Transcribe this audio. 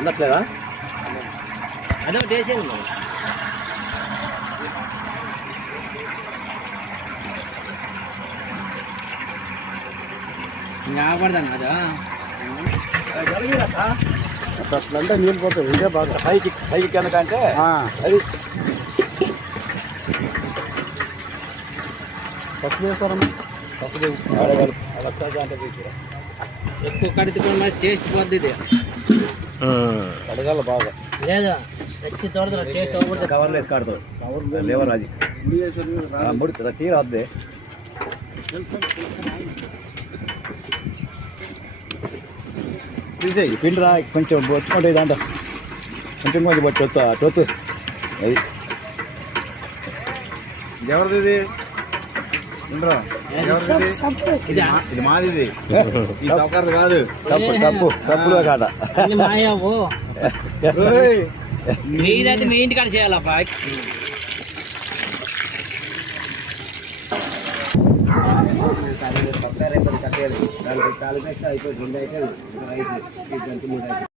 ఉండట్లేదా? అదే వేసేది మరి ఇంకా ఆగపడదాం కదా అట్లంటే నీళ్ళు పోతాయి. ఇదే బాగా పైకి కిందకంటే అది పసుపు వేస్తారమ్మా. పసుపు అంటే ఎక్కువ కడితే కూడా టేస్ట్ పోద్ది ఇది కడగాల బాగా లేదా తెచ్చి తోడదు టేస్ట్ అవ్వకూడదు. కవర్లు వేసి కడతారు లేవర్ అది ముడి తీర వద్దే తీసేయి పిండి రా కొంచెం వచ్చుకుంటే దాంట్లో కొంచెం కొంచెం బట్టి టొత్తు అది ఎవరిది ఇది ఉండరా ఇది మాది ఇది ఈ సౌకర్యం కాదు తప్పులో కాట మాయావు మీదైతే మీ ఇంటికాడ చేయాలబ్బా కట్టేయాలి 4 అయిపోయి 2 అయితే 5 2 3